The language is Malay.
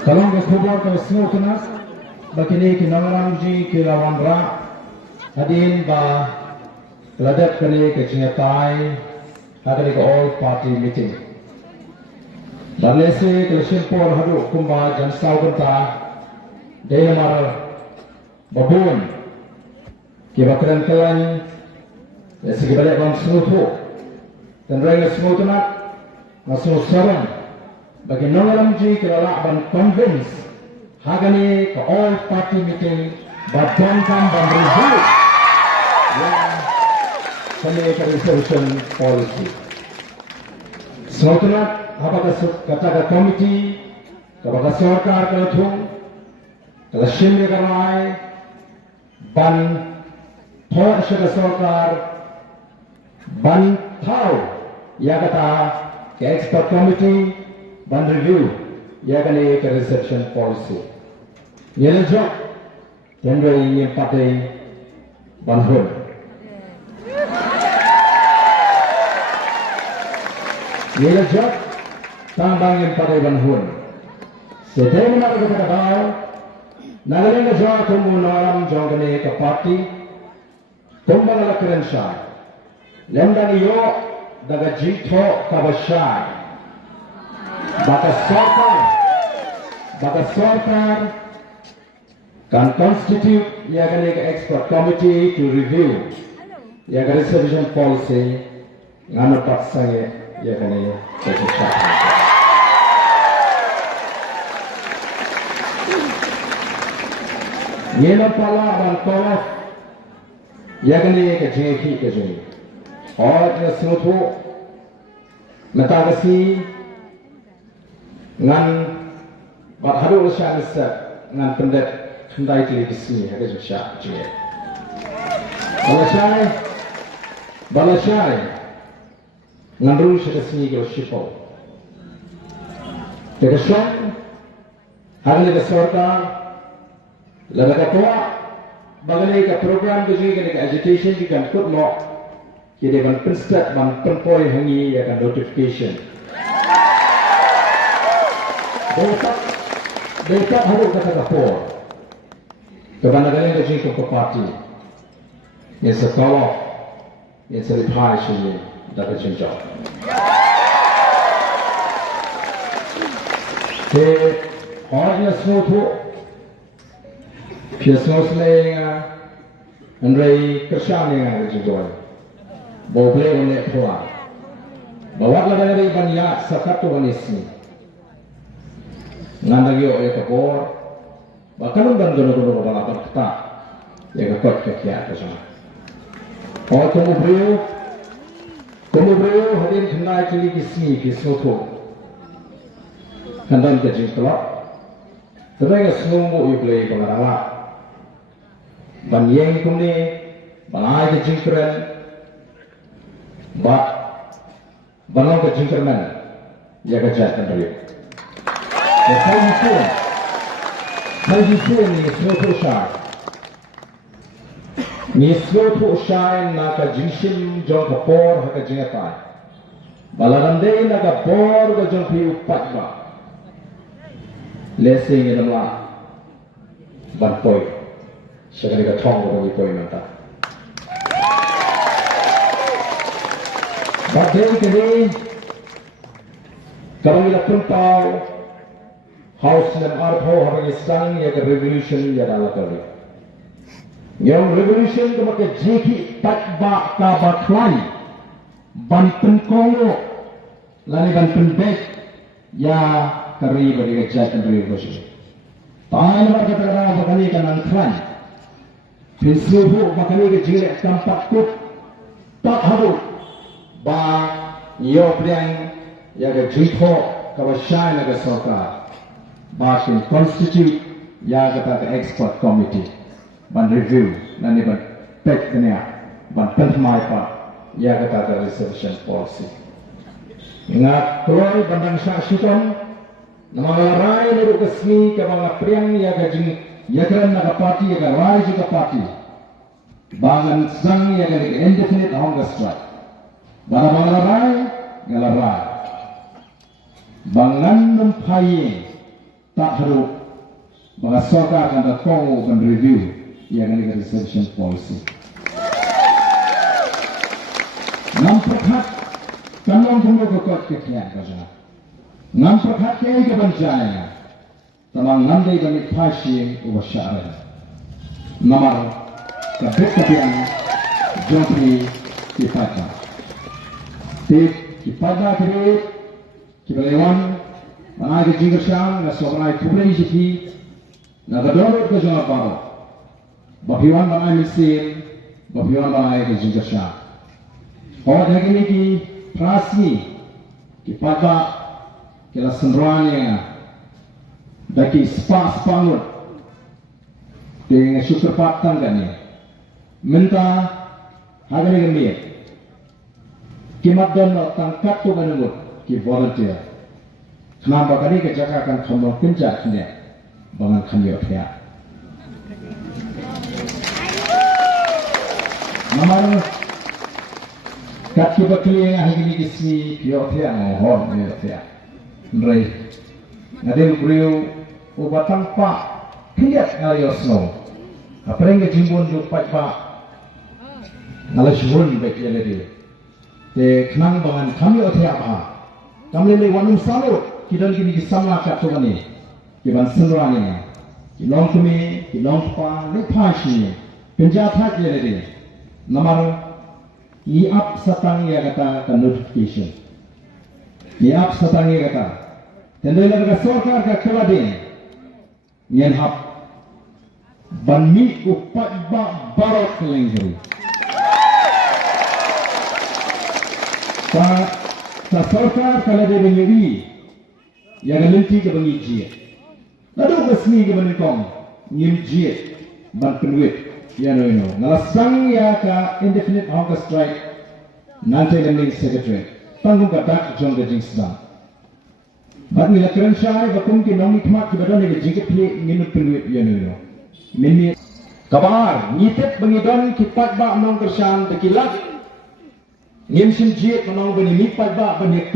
Kalau nggak sebuah ke semua tunas, begini kita mengaji kita wandra hadin bah ladat kali kecintai hadiri ke all party meeting. Balese ke simpor hadu kumba jansau kenta daya mar babun kita keren kalian segi balik bang semua dan raya semua tunas masuk sarang bagi mengaji kita lakukan convince hagani ke all party meeting badangkan dan review yang kami resolution policy. Semua apakah kata komiti, apakah sorkar kelethung, kalau shimmy kerai, ban thor syada sorkar, ban tahu, ya kata ke expert committee, ban review, ya kani ke reception policy. Ia lejak, dan ini partai ban hun. Ia lejak, tambang yang partai ban hun. Sedai mana kita katakan, nagaling lejak tumbuh naram jangkane ke parti, tumbuh nala pynshai, lembang iyo daga jito kabashai, baka sorkar can constitute yaga expert committee to review yaga resolution policy ngano paksanya yaga ne keputusan. Yena pala ban tolak yaga ne ke jeki ke jeni. Or na sutu natagasi ngan bat hadu usah ngan pendet Tundai kali di sini ada juga je. Balasai, ngandung sudah sini kalau siapa. Teruskan, hari ini sorkar, lalu ketua, bagaimana program tu juga dengan agitation juga ikut mau, jadi ban penstat ban penpoi hangi ya kan notification. Dekat harus kata kapor. Kebanyakan yang jadi ke parti, yang sekolah, yang selipai sini dapat jenjang. Jadi orangnya semua tu, semua semuanya, andai kerjaan yang ada jenjang, boleh oleh puan. Bawa lagi dari banyak sekat tu banisni, ngandagi oleh kapor. Bahkan orang guna-guna balapan kita yang kekot kekiat bersama. Orang kamu beriu hadir hendak kili kismi kismutu. Hendak kerja kelak. Tetapi semua ibu lagi pengarala. Banyeng kumni, balai kerja keren, balai kerja keren, ya kerja beriu. Bagi saya ni suatu syai nak jinsim jong kapor hak jengatai. Balarandai nak kapor ke jong piu patba. Lesing yang nampak banpoi. Sekali ke thong bagi poi nanti. Bagai kini, kalau kita tumpau House dan Artho hari sang ya ke revolution ya dalam kali. Yang revolution tu pakai jeki takba kabaklai, banten kongo, lani banten bek ya kari beri kejadian revolution. Tahan mereka terkena bakali kanan klan. Pinsuhu bakali kejilek tampak kut tak haru. Ba yo priang ya ke jito kabashai na ke sorkar. Bahkan constitute ya kata expert committee ban review nanti ban pek kena ban penmai pa ya kata resolution policy. Ingat keluar bandang saksikan nama larai nurut kesmi ke bangga priang ya gajing ya keren naga parti ya garai juga parti bangan sang ya gajing indefinite hunger strike bangga larai ngalarai bangan mempai tak harus bagi sorkar dan kongo kan review yang ini reservation policy. Nampak kamu punya kekuat kekian kerja. Nampak kaya kebencian. Tamang nandai bani pynshai ubasyara. Namar kebetulan jompi kipada. Kipada kiri kibalewan mana ke jingkasang na sobrang tublay siki na kadolot ke jangan paro. Bahiwan mana misil, bahiwan mana ke jingkasang. Orang lagi ni ki prasmi kipada kila senruannya daki spas pangut dengan syukur patang kan ni minta harga ni gembir kimat dan tangkat tu kan ngut ki volunteer kenapa kali kerja akan kamu kerja ni bangan kami ya nama kat kita kali yang hari ni kismi ya mohon ya Rai, ada beliau ubatang pak kiat ngalir snow. Apa yang kejimbun jupat pak ngalir shun baik dia lagi. Te kenang bangan kami othya apa? Kami lagi wanum salut kita kini kisama kat tu ni. Kiban senra ni. Kilong kami, kilong pa, ni pynshai. Penjat dia lagi. Nomor iap satang ya kata notification. Iap satang ya kata. Tendai laga sorkar ka keladin nyen hap banmi upat ba barot kelengri ta sorkar kala de bengi ya galenti ke bengi jie lalu besmi ke bengi kong nyim jie ban penwit ya no ngalasang ya ka indefinite hunger strike nanti lending secretary tanggung kata jong de jingsda But we have pynshai, but come to know me come up to the donor with jigger play in the penwit, Mini Kabar, Nitek Benidon, Kipat Bak Nong Kershan, the Kilat Nimshin Jet, Manong Benimipat Bak, Benik